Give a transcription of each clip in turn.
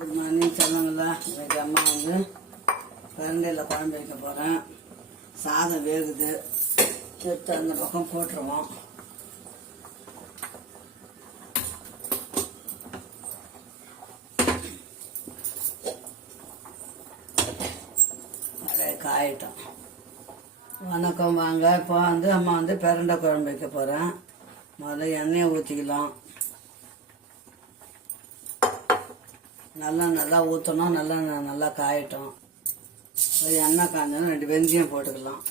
ஒரு மணி சொன்னாங்களா இன்னைக்கு அம்மா வந்து பிரண்டையில் குழம்பு வைக்க போகிறேன். சாதம் வேகுது, எடுத்து அந்த பக்கம் போட்டுருவோம். அப்படியே காயிட்டோம். வணக்கம், வாங்க. இப்போ வந்து அம்மா வந்து பிரண்டை குழம்பு வைக்க போகிறேன். முதல்ல எண்ணெயை ஊற்றிக்கலாம். நல்லா ஊற்றணும். நல்லா காயட்டும். ஒரு எண்ணெய் காய்ஞ்சோன்னா 2 வெந்தயம் போட்டுக்கலாம்.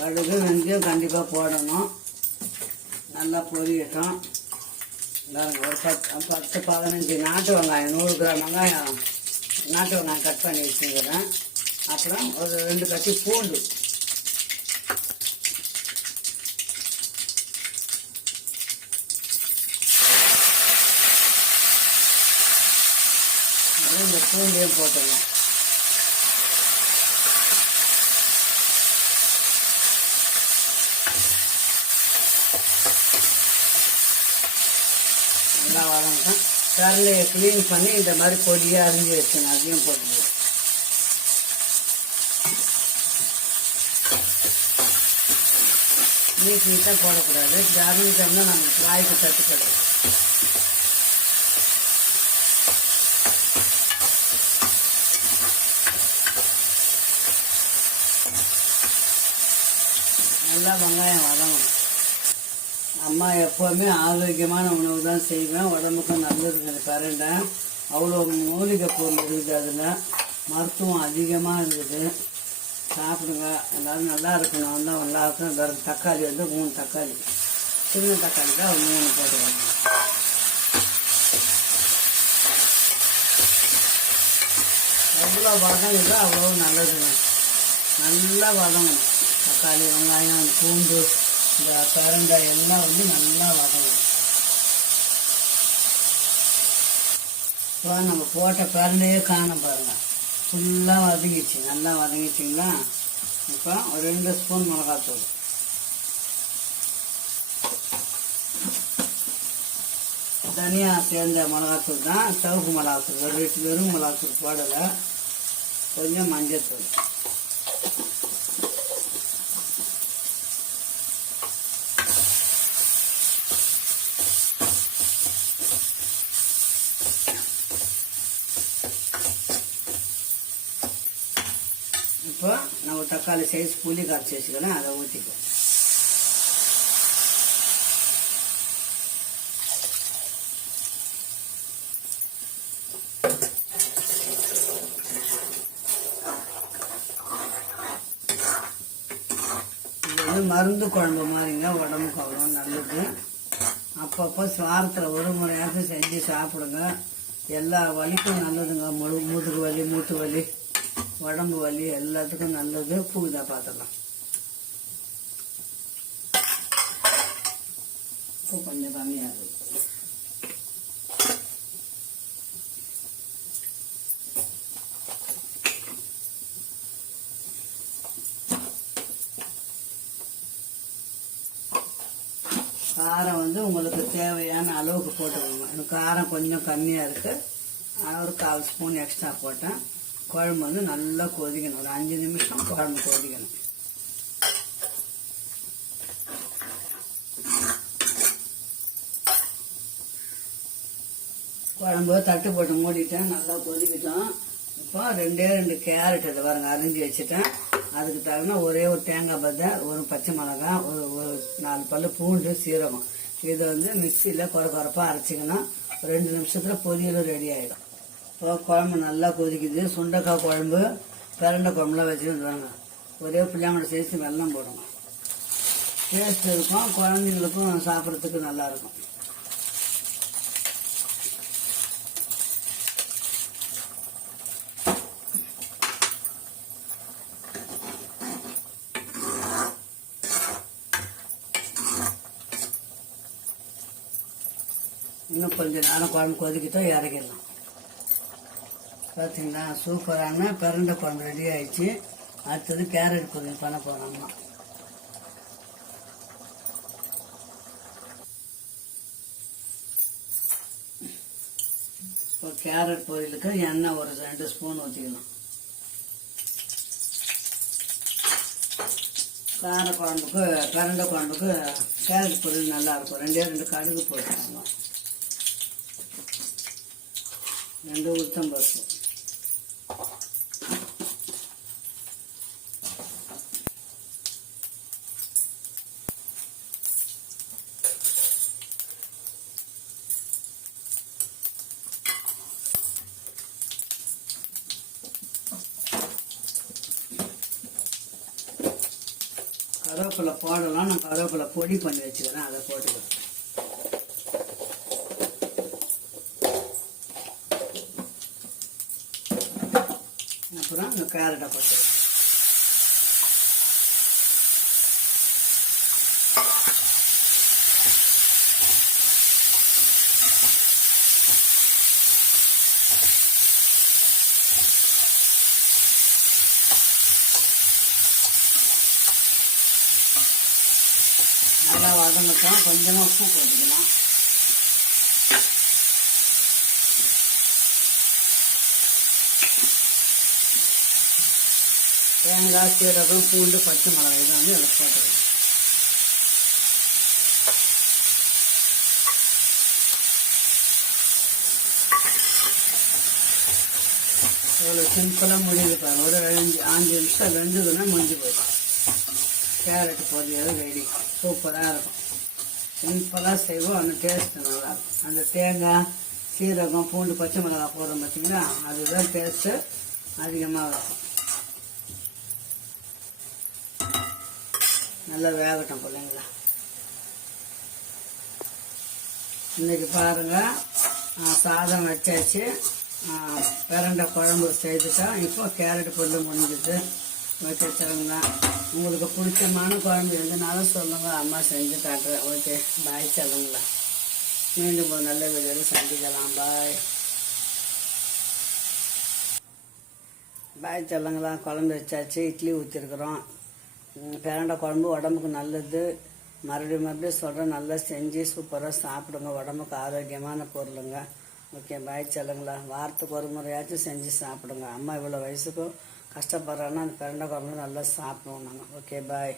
கடுகு வெந்தயம் கண்டிப்பாக போடணும். நல்லா பொரியட்டும். ஒரு 10-15 நாட்டு வெங்காயம், 100 கிராம் வெங்காயம் நாட்டு வெங்காயம் கட் பண்ணி வச்சுக்கிறேன். அப்புறம் ஒரு 2 கட்டி பூண்டு, இந்த பூண்டையும் போட்டுடலாம். நல்லா வதங்கட்டும். கரலையை க்ளீன் பண்ணி இந்த மாதிரி பொடியாக அரிஞ்சு வச்சுங்க, அதையும் போட்டுக்கலாம். நீட்டாக போடக்கூடாது. இது அரிஞ்சிட்டோம்னா நமக்கு வாய்க்கு தட்டுப்படும். நல்லா வெங்காயம் வதங்கணும். அம்மா எப்போவுமே ஆரோக்கியமான உணவு தான் செய்வேன். உடம்புக்கும் நல்லதுங்க. பிரண்டை அவ்வளோ மூலிகை பொருள் இருக்குது, அதில் மருத்துவம் அதிகமாக இருக்குது. சாப்பிடுங்க, எல்லோரும் நல்லா இருக்கணும். தான் நல்லா இருக்கும். தக்காளி வந்து 3 தக்காளி, சின்ன தக்காளி தான் 3 போட்டுக்கணும். எவ்வளோ வதங்குதோ அவ்வளோ நல்லதுங்க. நல்லா வதங்கணும். தக்காளி, வெங்காயம், பூண்டு, இந்த பிரண்டை எல்லாம் வந்து நல்லா வதங்கணும். இப்போ நம்ம போட்ட பிரண்டையே காணும் பாருங்கள், ஃபுல்லாக வதங்கிச்சு. நல்லா வதங்கிச்சிங்களா? இப்போ ஒரு 2 ஸ்பூன் மிளகாத்தூள், தனியாக சேர்ந்த மிளகாத்தூள் தான், சிவப்பு மிளகாத்தூள். வெறும் மிளகாத்தூள் போடலை. கொஞ்சம் மஞ்சத்தூள், இப்போ நம்ம தக்காளி சைஸ் புளி கரைச்சி வச்சுக்கலாம், அதை ஊற்றிக்கலாம். இது வந்து மருந்து குழம்பு மாதிரிங்க, உடம்புக்கு அவ்வளோ நல்லது. அப்பப்போ வாரத்தில் ஒரு முறையாக செஞ்சு சாப்பிடுங்க. எல்லா வலிக்கும் நல்லதுங்க. முதுகு வலி, மூட்டு வலி, உடம்பு வலி எல்லாத்துக்கும் நல்லது. பூதா பார்த்துக்கலாம். உப்பு கொஞ்சம் கம்மியாகுது. காரம் வந்து உங்களுக்கு தேவையான அளவுக்கு போட்டுக்கோங்க. எனக்கு காரம் கொஞ்சம் கம்மியாக இருக்குது, ஒரு 1/4 ஸ்பூன் எக்ஸ்ட்ரா போட்டேன். குழம்பு வந்து நல்லா கொதிக்கணும். ஒரு 5 நிமிஷம் குழம்பு கொதிக்கணும். குழம்பு தட்டு போட்டு மூடிட்டேன். நல்லா கொதிக்கிட்டோம். இப்போ 2 கேரட் இதை பாருங்க அரிஞ்சு வச்சுட்டேன். அதுக்கு தகுந்த ஒரே ஒரு தேங்காய் பத்தை, ஒரு பச்சை மிளகாய், ஒரு 4 பல்லு பூண்டு, சீரகம். இதை வந்து மிக்சியில் குறைப்பாக அரைச்சிக்கணும். 2 நிமிஷத்தில் பொரியலும் ரெடி ஆகிடும். இப்போ குழம்பு நல்லா கொதிக்குது. சுண்டைக்காய் குழம்பு, பிரண்டை குழம்புலாம் வச்சுருவாங்க. ஒரே புளியாமடை சேர்த்து வெல்லம் போடணும். டேஸ்ட் இருக்கும், குழந்தைங்களுக்கும் சாப்பிட்றதுக்கு நல்லாயிருக்கும். இன்னும் கொஞ்சம் நேரம் குழம்பு கொதிக்கிட்டோம், இறக்கிடலாம். பார்த்தீங்களா, சூப்பரான பிரண்டை குழம்பு ரெடி ஆயிடுச்சு. அடுத்தது கேரட் பொரியல் பண்ண போகிறோம்மா. இப்போ கேரட் பொரியலுக்கு எண்ணெய் ஒரு 2 ஸ்பூன் ஊற்றிக்கலாம். கார குழம்புக்கு பிரண்டை குழம்புக்கு கேரட் பொரியல் நல்லாயிருக்கும். 2 கடுகு போட்டுக்கோங்க, 2 உளுத்தம்பருப்பு, கருவேப்பிலை போடலாம். நான் கருவேப்பிலை பொடி பண்ணி வச்சுக்கிறேன், அதை போட்டுக்கிறேன். அப்புறம் இந்த கேரட்டை போட்டுக்கிறேன். நல்லா வதங்கட்டும். கொஞ்சமாக உப்பு போட்டுக்கலாம். தேங்காய், சீரகம், பூண்டு, பச்சை மிளகாய் இதை வந்து இதில் போட்டுக்கலாம். இவ்வளோ சிம்பிளாக முடிவு பாருங்க. ஒரு 5 நிமிஷம் வெந்ததுன்னா முடிஞ்சு போயிடும். கேரட் பொரியல் ரெடி. சூப்பராக இருக்கும். சிம்பிளாக செய்வோம். அந்த டேஸ்ட்டு நல்லாயிருக்கும். அந்த தேங்காய், சீரகம், பூண்டு, பச்சை மிளகாய் போடுறோம் பார்த்தீங்களா, அதுதான் டேஸ்ட்டு அதிகமாக இருக்கும். நல்லா வேகட்டும் பிள்ளைங்களா. இன்றைக்கி பாருங்கள், சாதம் வச்சாச்சு, பிரண்டை குழம்பு செய்துட்டோம். இப்போ கேரட் பொரியல் முடிஞ்சிட்டு வச்சுருங்க. உங்களுக்கு பிடிச்சமான குழம்பு எதுனாலும் சொல்லுங்கள், அம்மா செஞ்சு காட்டுறேன். ஓகே, பாய் சொல்லுங்களா. மீண்டும் ஒரு நல்ல வீடியோவில் சந்திக்கலாம். பாய் பாய் சொல்லுங்களா. குழம்பு வச்சாச்சு, இட்லி ஊற்றிருக்குறோம். பிரண்டை குழம்பு உடம்புக்கு நல்லது. மறுபடியும் சொல்கிறேன், நல்லா செஞ்சு சூப்பராக சாப்பிடுங்க. உடம்புக்கு ஆரோக்கியமான பொருளுங்க. ஓகே, பாய் சொல்லுங்களா. வாரத்துக்கு ஒரு முறையாச்சும் செஞ்சு சாப்பிடுங்க. அம்மா இவ்வளோ வயசுக்கும் கஷ்டப்படுறாங்கன்னா அந்த பிரண்டை குழம்பு நல்லா சாப்பிடுவோம் நாங்கள். ஓகே, பாய்.